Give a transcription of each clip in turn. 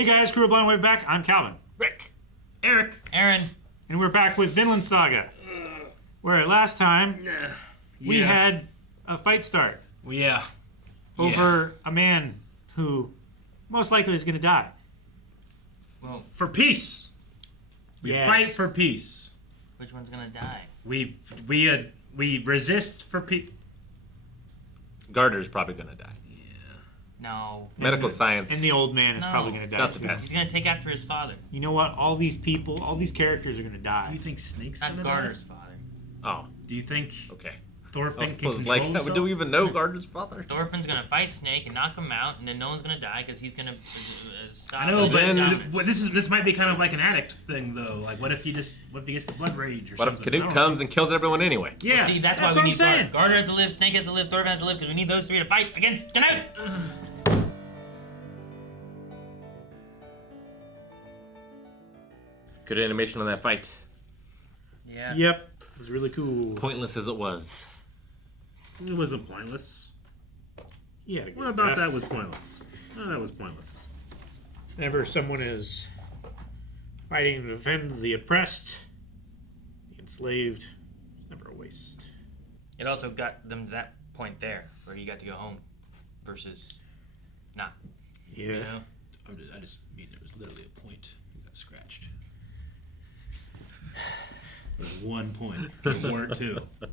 Hey guys, Crew of Blind Wave back. I'm Calvin. Rick. Eric. Aaron. And we're back with Vinland Saga. Where last time we had a fight start over a man who most likely is going to die. Well, for peace. We fight for peace. Which one's going to die? We resist for peace. Gardar's probably going to die. No. Medical science. And the old man is probably going to die. Not the best. He's going to take after his father. You know what? All these people, all these characters are going to die. Do you think Snake's Not gonna Gardar's die? father. Oh, Do you think okay. Thorfinn I can was control like, himself? do we even know Gardar's father? Thorfinn's going to fight Snake and knock him out, and then no one's going to die because he's going to stop. I know, but dominance. this might be kind of like an addict thing, though. Like, what if he gets the blood rage or What if something? Canute comes and kills everyone anyway? Yeah, Well, see, that's why what we I'm need saying. Gardar has to live, Snake has to live, Thorfinn has to live, because we need those three to fight against Canute. Good animation on that fight. Yeah. Yep. It was really cool. Pointless as it was. It wasn't pointless. Yeah. What about that was pointless? Oh, that was pointless. Whenever someone is fighting to defend the oppressed, the enslaved, it's never a waste. It also got them to that point there, where he got to go home, versus not. Yeah. You know? I just mean there was literally a point. You got scratched. There's 1 point. There weren't two. I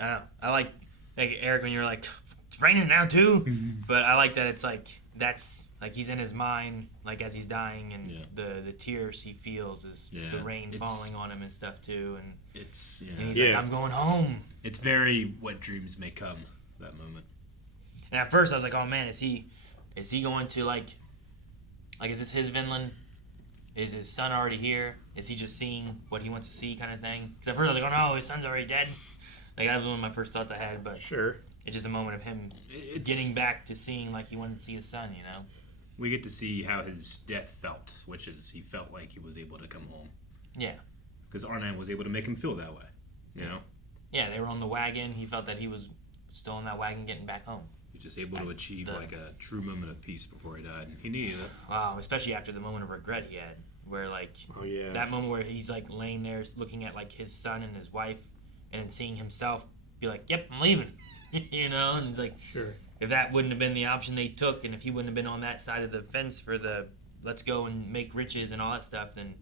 don't know. I like Eric when you're like, it's raining now too. But I like that it's like that's like he's in his mind like as he's dying, and the tears he feels is the rain falling on him and stuff too, and It's and he's like, I'm going home. It's very what dreams may come. That moment. And at first I was like, oh man, is he going to like is this his Vinland? Is his son already here? Is he just seeing what he wants to see, kind of thing? Because at first I was like, oh no, his son's already dead. Like that was one of my first thoughts I had, but Sure. it's just a moment of him getting back to seeing like he wanted to see his son, you know? We get to see how his death felt, which is he felt like he was able to come home. Yeah. Because Arnan was able to make him feel that way. You know? Yeah, they were on the wagon. He felt that he was still on that wagon getting back home. He was just able to achieve like a true moment of peace before he died. He needed it. Wow, especially after the moment of regret he had, where like that moment where he's like laying there looking at like his son and his wife, and then seeing himself be like, "Yep, I'm leaving," you know, and he's like, "Sure." If that wouldn't have been the option they took, and if he wouldn't have been on that side of the fence for the let's go and make riches and all that stuff, then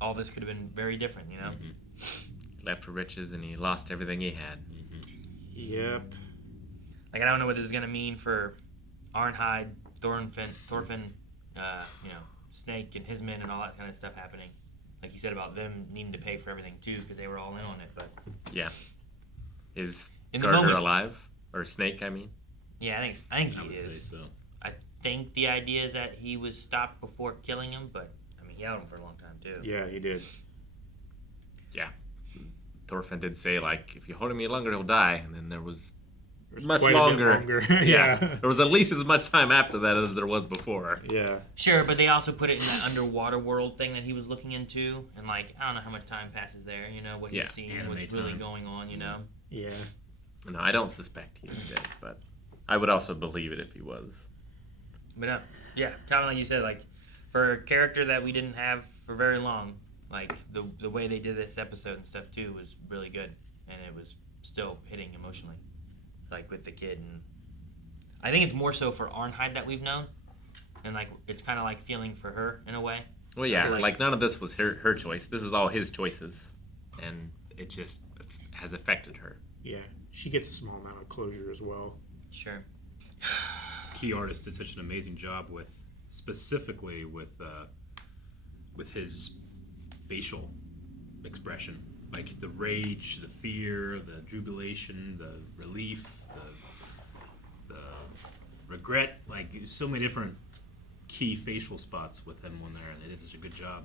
all this could have been very different, you know. Mm-hmm. Left for riches and he lost everything he had. Mm-hmm. Yep. Like I don't know what this is gonna mean for Arnheid, Thorfinn, you know, Snake and his men and all that kind of stuff happening. Like you said about them needing to pay for everything too because they were all in on it. But yeah, is in the Gardar moment, alive or Snake? I mean, yeah, I think he would is. say so. I think the idea is that he was stopped before killing him, but I mean he held him for a long time too. Yeah, he did. Yeah, Thorfinn did say like, if you hold him any longer, he'll die, and then there was much quite a bit longer. Yeah. There was at least as much time after that as there was before. Yeah. Sure, but they also put it in that underwater world thing that he was looking into, and like I don't know how much time passes there. You know what he's seeing, what's really going on. You know. Yeah. No, I don't suspect he is dead, but I would also believe it if he was. But yeah, kind of like you said, like for a character that we didn't have for very long, like the way they did this episode and stuff too was really good, and it was still hitting emotionally, like with the kid. And I think it's more so for Arnheid that we've known, and like it's kind of like feeling for her in a way. Well, yeah, like none of this was her choice. This is all his choices, and it just has affected her. Yeah, she gets a small amount of closure as well. Sure. Key artist did such an amazing job specifically with his facial expression, like the rage, the fear, the jubilation, the relief, the regret, like so many different key facial spots with him on there, and they did such a good job.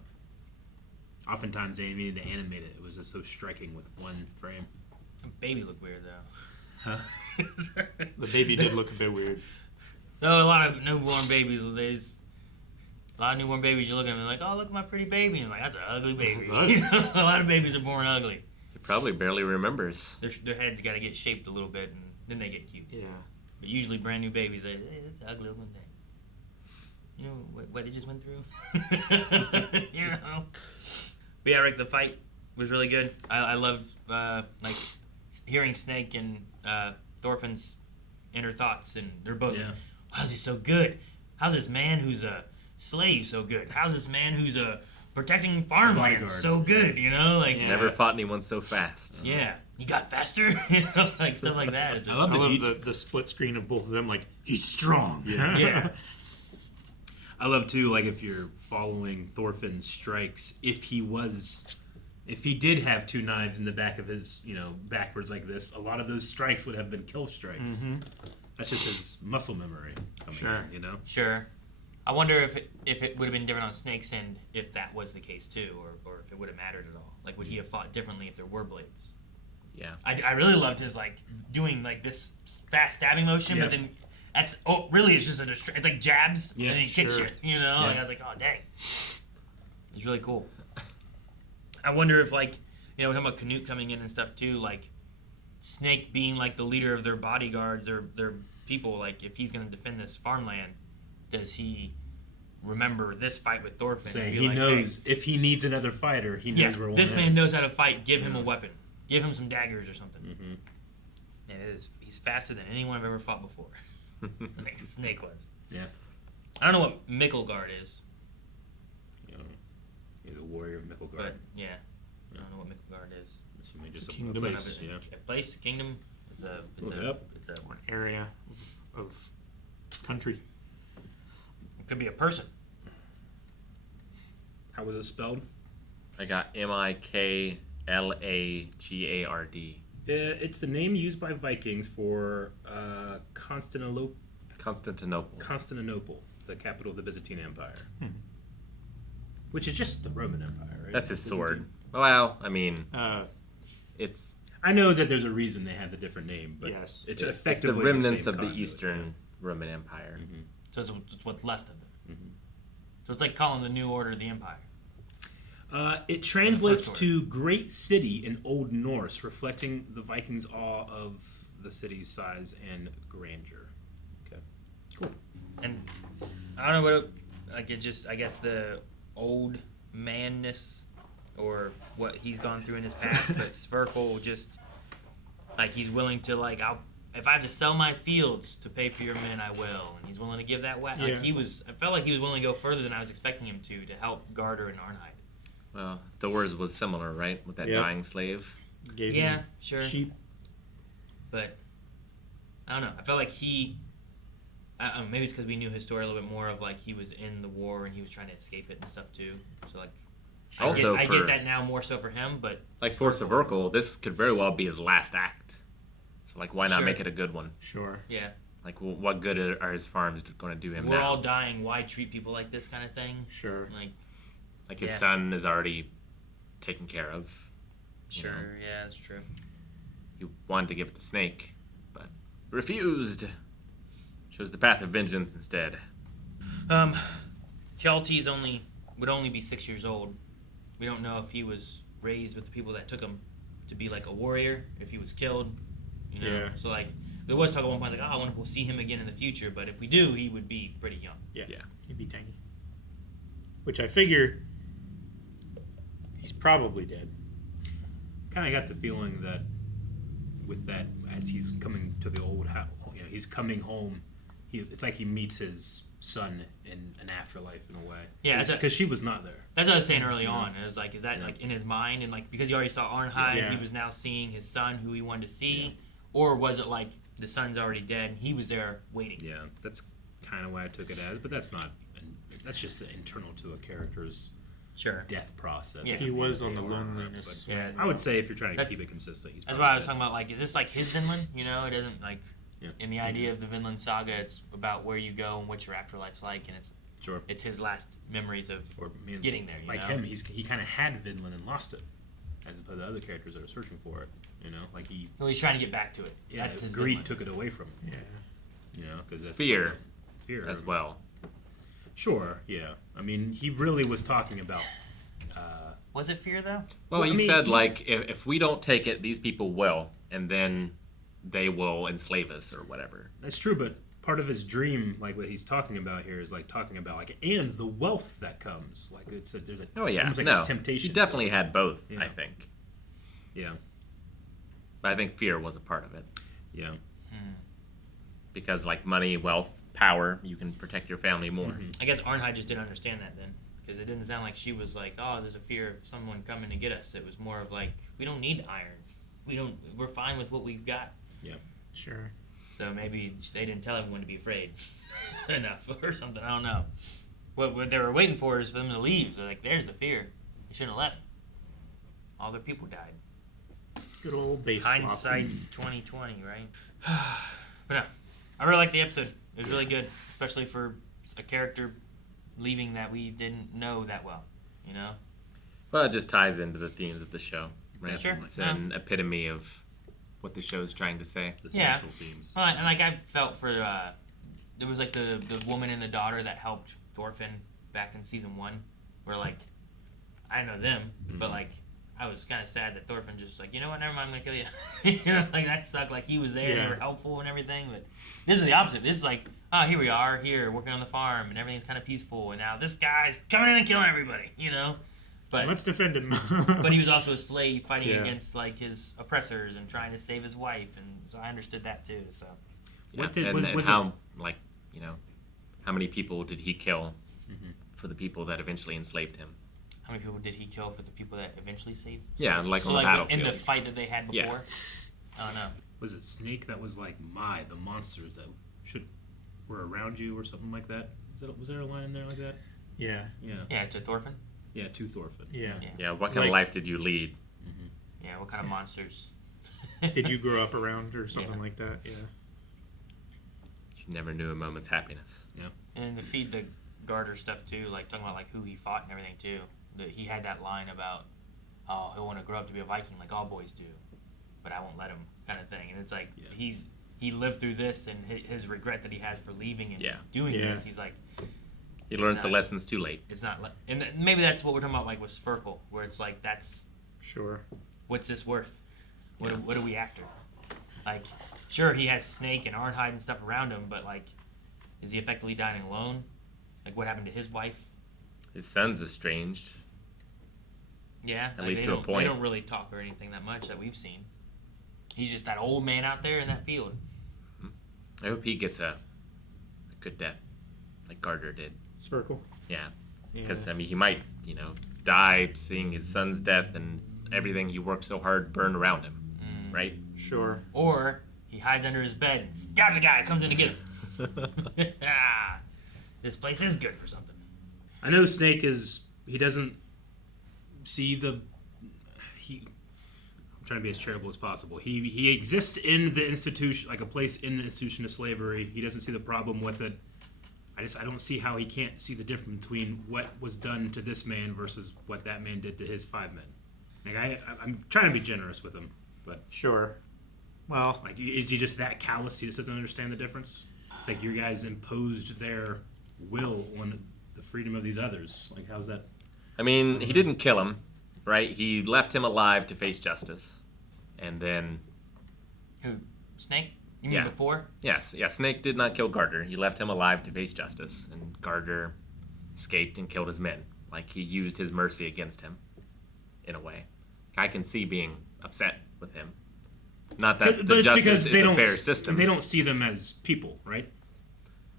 Oftentimes they needed to animate it. It was just so striking with one frame. The baby looked weird though. Huh? The baby did look a bit weird. No, a lot of newborn babies. A lot of newborn babies, you look at them and like, oh, look at my pretty baby. And I'm like, that's an ugly baby. A lot of babies are born ugly. He probably barely remembers. Their heads got to get shaped a little bit, and then they get cute. Yeah. But usually brand new babies, that's an ugly looking thing. you know what he just went through. You know. But yeah, Rick, the fight was really good. I love like hearing Snake and Thorfinn's inner thoughts, and they're both. Yeah. How's he so good? How's this man who's a slave so good? How's this man who's protecting farmland Bodyguard. so good? You know, like Never fought anyone so fast. yeah, he got faster. You know, like stuff like that. It's just- I love I love the the split screen of both of them. Like he's strong. yeah. I love too, like if you're following Thorfinn's strikes, if he did have two knives in the back of his, backwards like this, a lot of those strikes would have been kill strikes. Mm-hmm. That's just his muscle memory coming Sure. in, Sure. I wonder if it would have been different on Snake's end if that was the case too, or if it would have mattered at all. Like, would he have fought differently if there were blades? Yeah. I really loved his like doing like this fast stabbing motion, Yeah. but then really it's just it's like jabs Yeah, and then he kicks sure. you. You know, like I was like, oh dang, it's really cool. I wonder if like we're talking about Canute coming in and stuff too, like Snake being like the leader of their bodyguards or their people, like if he's gonna defend this farmland, does he remember this fight with Thorfinn? Saying And be he like, knows if he needs another fighter, he hey, knows where one this is. man knows how to fight. Give him a weapon. Give him some daggers or something. Mhm. And he's faster than anyone I've ever fought before. Like the Snake was. Yeah. I don't know what Miklagard is, He's a warrior of Miklagard. but yeah, I don't know what Miklagard is. Assuming just a Kingdom. place, yeah. A place, a kingdom. Look it up. It's a, An area of country. it could be a person. How was it spelled? I got Miklagard. It's the name used by Vikings for Constantinople, Constantinople. the capital of the Byzantine Empire. Which is just the Roman Empire, right? That's his sword. Byzantine. Well, I mean, it's I know that there's a reason they have the different name, but Yes. it's the effectively remnants same of the conduit, Eastern Roman Empire. So it's what's left of it. So it's like calling the New Order the Empire. It translates First to Great City in Old Norse, reflecting the Vikings' awe of the city's size and grandeur. Okay. Cool. And I don't know what I guess the old manness or what he's gone through in his past, but Sverkel just like he's willing to like if I have to sell my fields to pay for your men, I will, and he's willing to give that way. Yeah. Like I felt like he was willing to go further than I was expecting him to help Gardar and Arnheid. Well, Thor's was similar, right? With that Yep. dying slave. Gave Yeah, him sure. sheep. But I don't know. I felt like maybe it's because we knew his story a little bit more of like he was in the war and he was trying to escape it and stuff too. So like, Also I for- get that now more so for him, but Like for Sverkel, this could very well be his last act. So like, why not Sure. make it a good one? Sure. yeah, Like, what good are his farms going to do him we're now? all dying. Why treat people like this kind of thing? Sure. Like, Like his Yeah. son is already taken care of. You know? sure, yeah, that's true. He wanted to give it to Snake, but refused. Chose the path of vengeance instead. Hjalti's would only be 6 years old. We don't know if he was raised with the people that took him to be like a warrior, if he was killed. You know, Yeah. so like there was talk at one point like, oh, I wonder if we'll see him again in the future. But if we do, he would be pretty young. Yeah. Yeah. He'd be tiny. Which I figure he's probably dead. Kind of got the feeling that with that, as he's coming to the old house, he's coming home. It's like he meets his son in an afterlife in a way. Yeah, because she was not there. That's what I was saying early on. It was like, is that like in his mind, and like because he already saw Arnheid, Yeah. he was now seeing his son, who he wanted to see, or was it like the son's already dead, and he was there waiting? Yeah, that's kind of what I took it as, but that's not. That's just internal to a character's Sure. death process. Yeah. Doesn't He mean was that on they the are, loneliness. but Yeah. I would say if you're trying to That's- keep it consistent, he's. That's probably why I was dead. talking about like, is this like his Vinland? You know, it doesn't like Yeah. in the idea of the Vinland Saga, it's about where you go and what your afterlife's like, and Sure. it's his last memories of Or getting there. You like know? him, he kind of had Vinland and lost it, as opposed to other characters that are searching for it. You know, like Well, he's trying to get back to it. yeah, That's his greed Vinland. took it away from him. Yeah. You know, because that's Fear fear as well. Sure, yeah. I mean, he really was talking about. Was it fear though? Well, Well, I he mean, said, he- like, if we don't take it, these people will, and then they will enslave us or whatever. That's true, but part of his dream, like what he's talking about here, is like talking about like and the wealth that comes. Like there's a almost like a temptation. He definitely had both. Yeah. I think. Yeah. But I think fear was a part of it. Yeah. Because like money, wealth, power, you can protect your family more. I guess Arnheid just didn't understand that then, because it didn't sound like she was like, oh, there's a fear of someone coming to get us. It was more of like, we don't need iron. We're fine with what we've got. Yeah. Sure. So maybe they didn't tell everyone to be afraid enough or something. I don't know. What they were waiting for is for them to leave. So like, there's the fear. They shouldn't have left. All their people died. Good old base swap. Hindsight's 2020, right? But no, I really liked the episode. It was really good, especially for a character leaving that we didn't know that well. You know. Well, it just ties into the themes of the show, right? Sure. It's an epitome of what the show's trying to say. The central themes. Well, and like I felt for there was like the woman and the daughter that helped Thorfinn back in season 1, where like I know them, but like I was kind of sad that Thorfinn just like, you know what, never mind, I'm gonna kill you. You know, like that sucked. Like he was there, they were helpful and everything, but this is the opposite. This is like, oh, here we are, working on the farm, and everything's kind of peaceful, and now this guy's coming in and killing everybody. You know. But, let's defend him. But he was also a slave fighting against like his oppressors and trying to save his wife, and so I understood that too. So, Yeah. And how like how many people did he kill for the people that eventually enslaved him? how many people did he kill for the people that eventually saved? Yeah, like so on the battlefield. in the fight that they had before. Yeah. I don't know. Was it Snake that was like the monsters that were around you or something like that? Was there a line in there like that? Yeah. Yeah. Yeah, to Thorfinn. Yeah, to Thorfinn. Yeah. Yeah, what kind of life did you lead? Yeah, what kind of monsters? Did you grow up around or something like that? Yeah. You never knew a moment's happiness. Yeah. And to feed the Gardar stuff too, like talking about like who he fought and everything too. He had that line about, oh, he'll want to grow up to be a Viking like all boys do, but I won't let him, kind of thing. And it's like he lived through this, and his regret that he has for leaving and doing this. He's like, he learned the lessons too late. It's not, and maybe that's what we're talking about, like with Sverkel, where it's like that's what's this worth? What are we after? Like, sure, he has Snake and Arnheid and stuff around him, but like, is he effectively dying alone? Like, what happened to his wife? His son's estranged. Yeah, at least to a point. They don't really talk or anything that much that we've seen. He's just that old man out there in that field. I hope he gets a good death, like Gardar did. Sverkel. Yeah, because I mean, he might, die seeing his son's death and everything he worked so hard burn around him, right? Sure. Or he hides under his bed and stabs a guy who comes in to get him. This place is good for something. I know Snake he doesn't see I'm trying to be as charitable as possible. He exists in the institution, like a place in the institution of slavery. He doesn't see the problem with it. I don't see how he can't see the difference between what was done to this man versus what that man did to his 5 men. Like I'm trying to be generous with him, but sure. Well, like, is he just that callous? He just doesn't understand the difference. It's like your guys imposed their will on the freedom of these others. Like, how's that? I mean, he didn't kill him, right? He left him alive to face justice, and then Who? Snake? You mean before? Yes, Snake did not kill Gardar. He left him alive to face justice, and Gardar escaped and killed his men. Like, he used his mercy against him, in a way. I can see being upset with him. Not that the justice is a fair system. They don't see them as people, right?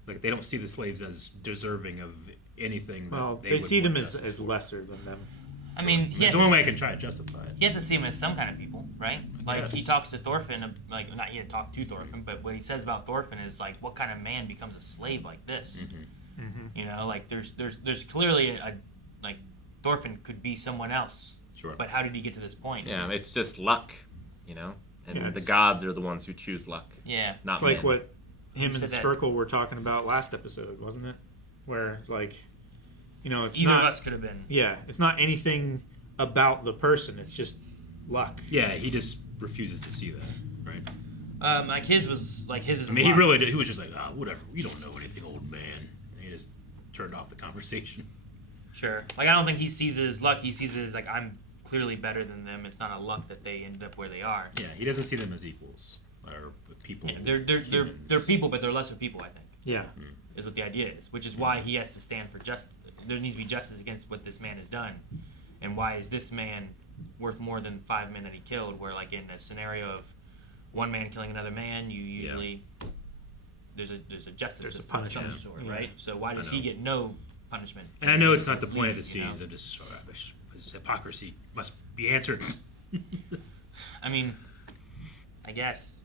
Like, they don't see the slaves as deserving of anything. Well, that they see them as lesser than them. I mean, that's the only way I can try to justify it. He has to see him as some kind of people, right? Like, Yes. he talks to Thorfinn, like, not he didn't talk to Thorfinn, but what he says about Thorfinn is, like, what kind of man becomes a slave like this? Like, there's clearly like, Thorfinn could be someone else. Sure. But how did he get to this point? Yeah, it's just luck, And the gods are the ones who choose luck. Yeah. Not It's like men. what him and said that. Sverkel were talking about last episode, wasn't it? Where it's like, it's Either not. of us could have been. Yeah, it's not anything about the person. It's just luck. Yeah, he just refuses to see that, right? Like his was like his is. I mean, he really did. He was just like, whatever. You don't know anything, old man. And he just turned off the conversation. Sure. Like, I don't think he sees it as luck. He sees it as like, I'm clearly better than them. It's not a luck that they ended up where they are. Yeah, he doesn't see them as equals or people. Yeah, they're people, but they're lesser people, I think. Yeah. Is what the idea is, which is why he has to stand for justice. There needs to be justice against what this man has done, and why is this man worth more than 5 men that he killed? Where like in a scenario of one man killing another man, you usually there's a justice system of some sort, right? So why does he get no punishment? And I know it's not the point of the scenes. I'm just this hypocrisy must be answered. I mean, I guess.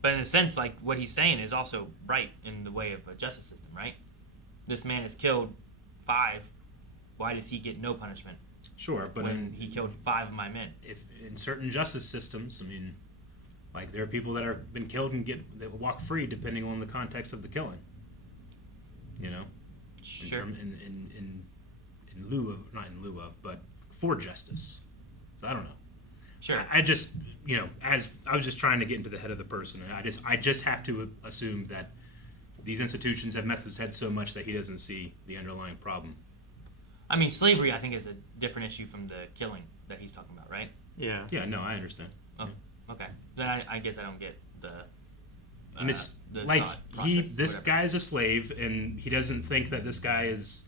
But in a sense, like, what he's saying is also right in the way of a justice system, right? This man has killed 5. Why does he get no punishment? Sure, but when he killed 5 of my men. If in certain justice systems, I mean, like there are people that have been killed and that walk free depending on the context of the killing. You know, Sure. in lieu of, not in lieu of, but for justice. So I don't know. Sure. I just, as I was just trying to get into the head of the person, and I just have to assume that these institutions have messed his head so much that he doesn't see the underlying problem. I mean, slavery, I think, is a different issue from the killing that he's talking about, right? Yeah. Yeah, no, I understand. Oh, okay. Then I guess I don't get the like thought process, this whatever. guy is a slave, and he doesn't think that this guy is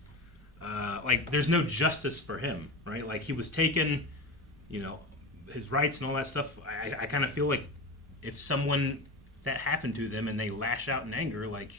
like there's no justice for him, right? Like he was taken, his rights and all that stuff. I kind of feel like if someone that happened to them and they lash out in anger, like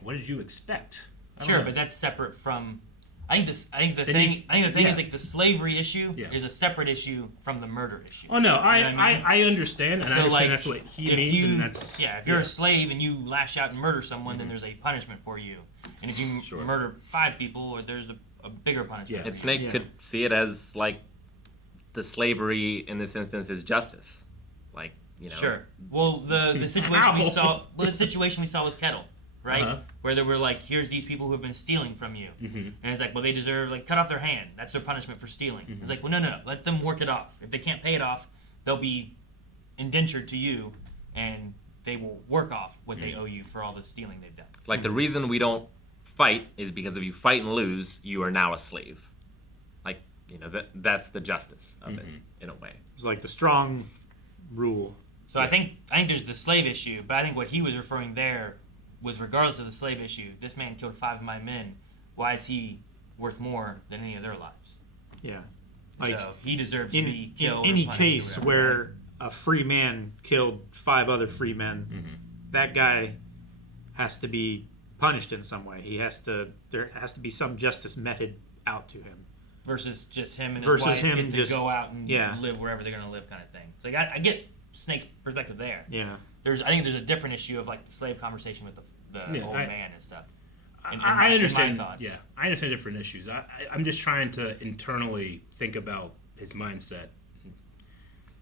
what did you expect? Sure, but that's separate from. I think the thing is like the slavery issue is a separate issue from the murder issue. Oh no, I understand, and I understand that's what he means, and that's if you're a slave and you lash out and murder someone, then there's a punishment for you, and if you murder 5 people, there's a bigger punishment. And Snake could see it as like the slavery in this instance is justice, like Sure. Well, the situation the situation we saw with Kettle. Right? Where they were like, here's these people who have been stealing from you. And it's like, well, they deserve, cut off their hand. That's their punishment for stealing. It's like, well, no. Let them work it off. If they can't pay it off, they'll be indentured to you, and they will work off what they owe you for all the stealing they've done. Like, the reason we don't fight is because if you fight and lose, you are now a slave. Like, that's the justice of it, in a way. It's like the strong rule. So I think there's the slave issue, but I think what he was referring there was regardless of the slave issue, this man killed 5 of my men. Why is he worth more than any of their lives? Yeah. So he deserves to be killed. In any case where a free man killed 5 other free men, that guy has to be punished in some way. There has to be some justice meted out to him. Versus just him and his wife get to go out and live wherever they're going to live, kind of thing. So I get Snake's perspective there. Yeah. I think there's a different issue of the slave conversation with the old man and stuff. I understand. Yeah, I understand different issues. I'm just trying to internally think about his mindset.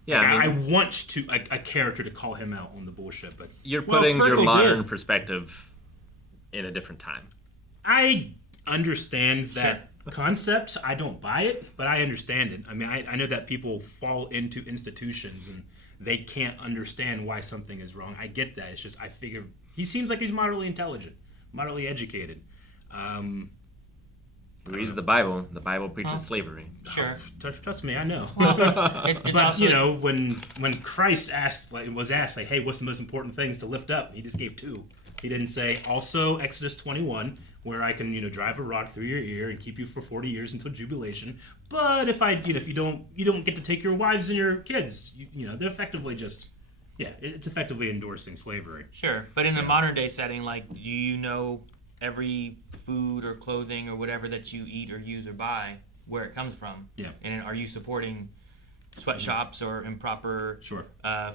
Yeah, I want a character to call him out on the bullshit, but you're putting your modern perspective in a different time. I understand that concept. I don't buy it, but I understand it. I mean, I know that people fall into institutions and they can't understand why something is wrong. I get that. It's just I figure he seems like he's moderately intelligent, moderately educated. Reads the Bible. The Bible preaches slavery. Sure. Trust me, I know. It's but also, when Christ was asked, hey, what's the most important things to lift up? He just gave 2. He didn't say also Exodus 21, where I can drive a rod through your ear and keep you for 40 years until jubilation. But if if you don't get to take your wives and your kids, they're effectively just it's effectively endorsing slavery. Sure, but in a modern day setting, do you know every food or clothing or whatever that you eat or use or buy, where it comes from? Yeah. And are you supporting sweatshops or improper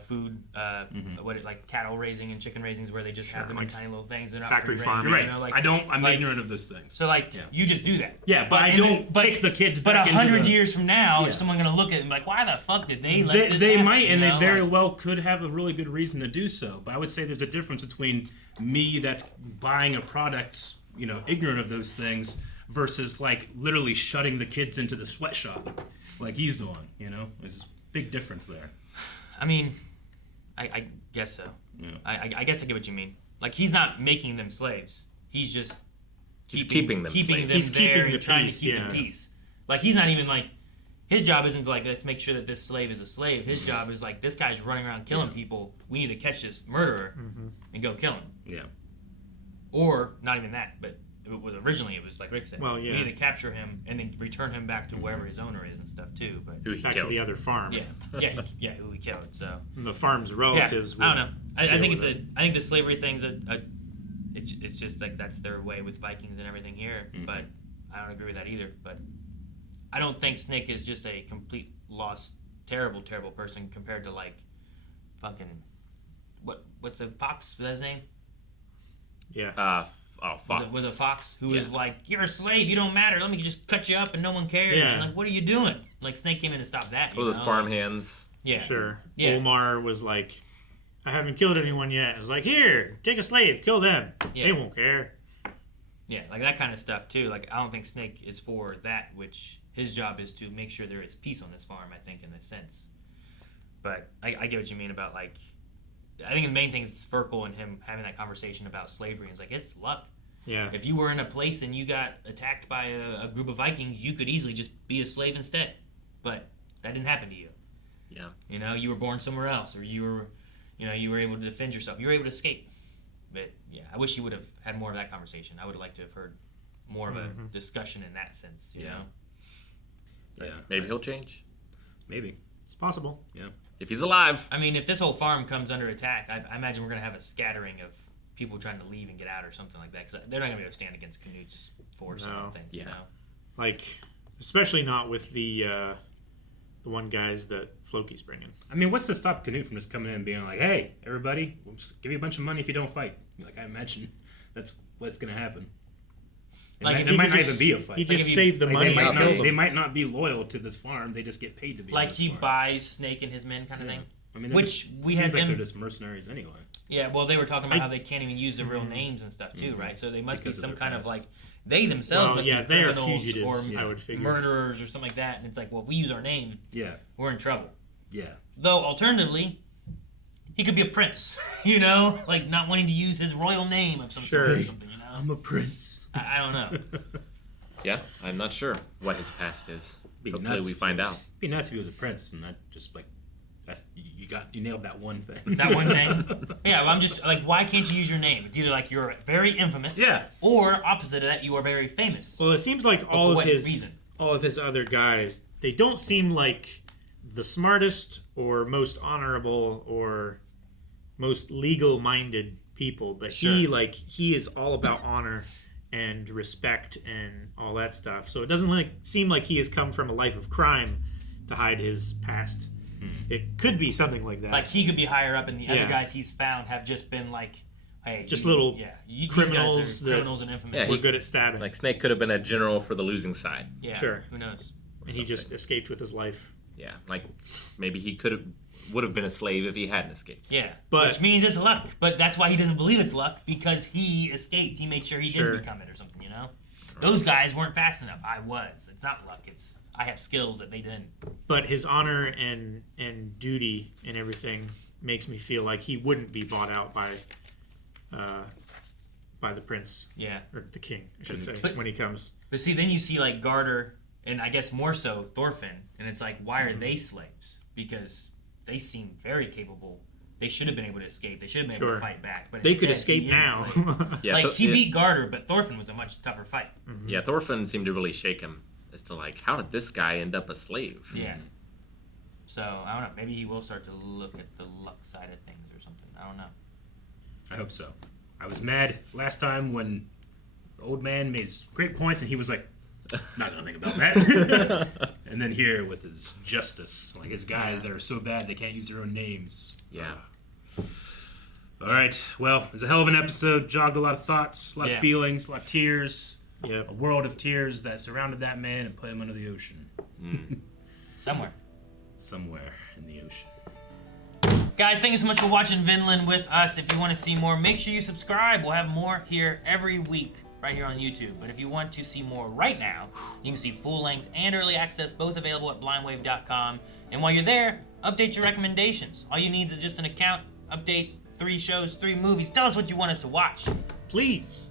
food, like cattle raising and chicken raisings where they just have them in tiny little things? They're not factory free farm. range, You're right. I'm ignorant of those things. So you just do that. Yeah, but I don't take the kids But back 100 years from now, is someone going to look at it and be like, why the fuck did they let this They happen? might, and they very well could have a really good reason to do so. But I would say there's a difference between me that's buying a product, ignorant of those things, versus literally shutting the kids into the sweatshop like he's doing. There's a big difference there. I mean, I guess so. Yeah. I guess I get what you mean. He's not making them slaves. He's just keeping them slaves. there and trying to keep the peace. He's not even his job isn't to, like, let's make sure that this slave is a slave. His job is like, this guy's running around killing people. We need to catch this murderer and go kill him. Yeah. Or not even that, but originally it was like Rick said. Well, yeah. We need to capture him and then return him back to wherever his owner is and stuff too. But Who he Back killed. to the other farm. yeah, who he killed. So The farm's relatives. I don't know. I think deal it's I think the slavery thing's it's just like that's their way with Vikings and everything here. But I don't agree with that either. But I don't think Snake is just a complete lost, terrible person compared to like fucking what's the fox? Was that his name? Yeah. Fox. Was it Fox who was like, "You're a slave, you don't matter. Let me just cut you up and no one cares." Yeah. And like, what are you doing? Like Snake came in and stopped that. Those farm hands. Yeah. Sure. Yeah. Omar was like, I haven't killed anyone yet. It was like, here, take a slave, kill them. Yeah. They won't care. Yeah, like that kind of stuff too. Like I don't think Snake is for that, which his job is to make sure there is peace on this farm, I think, in a sense. But I get what you mean about like, I think the main thing is Sverkel and him having that conversation about slavery. It's like, it's luck. Yeah. If you were in a place and you got attacked by a group of Vikings, you could easily just be a slave instead. But that didn't happen to you. Yeah. You know, you were born somewhere else, or you were able to defend yourself. You were able to escape. But yeah, I wish you would have had more of that conversation. I would have liked to have heard more of a discussion in that sense. You know. Yeah. Maybe he'll change. Maybe. It's possible. Yeah. If he's alive. I mean, if this whole farm comes under attack, I imagine we're going to have a scattering of people trying to leave and get out or something like that. Because they're not going to be able to stand against Canute's force, I don't think. Yeah. You know? Like, especially not with the one guys that Floki's bringing. I mean, what's to stop Canute from just coming in and being like, "Hey, everybody, we'll just give you a bunch of money if you don't fight." Like, I imagine that's what's going to happen. Like, It might not even be a fight. He just if you- saved the Like, money. they might not be loyal to this farm. They just get paid to be. Like on this he farm. buys Snake and his men kind of thing. I mean, Which we seems had like them. they're just mercenaries anyway. Yeah, well, they were talking about how they can't even use their real names and stuff too, right? So they must Because be of some their kind of past. like they themselves Well, must yeah, be they are criminals fugitives, or I would figure. murderers or something like that. And it's like, well, if we use our name, Yeah, we're in trouble. yeah. Though alternatively, he could be a prince, you know, like not wanting to use his royal name of some sort Sure. or something, you know. I'm a prince. I don't know. Yeah, I'm not sure what his past is. Be Hopefully nuts we if find he- out. Be nice if he was a prince and not just like that's you nailed that one thing. That one thing. Yeah, well, I'm just like, why can't you use your name? It's either like you're very infamous, Yeah. or opposite of that, you are very famous. Well, it seems like for what reason? all of his other guys, they don't seem like the smartest or most honorable or most legal-minded people, but he is all about honor and respect and all that stuff. So it doesn't seem like he has come from a life of crime to hide his past. It could be something like that. Like he could be higher up, and the other Yeah. guys he's found have just been like, hey, Just little criminals These guys are that- criminals and infamous. Yeah, We're good at stabbing. Like Snake could have been a general for the losing side. yeah, Sure. Who knows? and he just escaped with his life. Yeah, like maybe he would have been a slave if he hadn't escaped. Yeah, But- which means it's luck. But that's why he doesn't believe it's luck, because he escaped. He made sure he Sure. didn't become it or something. You know, those guys weren't fast enough. I was. It's not luck. It's I have skills that they didn't. But his honor and duty and everything makes me feel like he wouldn't be bought out by the prince Yeah. or the king, I should say, But- when he comes. But see, then you see like Gardar, and I guess more so Thorfinn, and it's like, why are they slaves? Because they seem very capable. They should have been able to escape. They should have been able Sure. to fight back. But They could instead, escape he is a now. slave. Yeah, Like he yeah, beat Gardar, but Thorfinn was a much tougher fight. Yeah, Thorfinn seemed to really shake him as to like, how did this guy end up a slave? Yeah. So I don't know. Maybe he will start to look at the luck side of things or something. I don't know. I hope so. I was mad last time when the old man made his great points and he was like, not gonna think about that. And then here with his justice, like his guys that are so bad they can't use their own names. Yeah. All right. Well, it was a hell of an episode. Jogged a lot of thoughts, a lot of Yeah. feelings, a lot of tears. Yep. A world of tears that surrounded that man and put him under the ocean. Somewhere. Somewhere in the ocean. Guys, thank you so much for watching Vinland with us. If you want to see more, make sure you subscribe. We'll have more here every week right here on YouTube. But if you want to see more right now, you can see full length and early access, both available at blindwave.com. And while you're there, update your recommendations. All you need is just an account, update 3 shows, 3 movies. Tell us what you want us to watch. Please.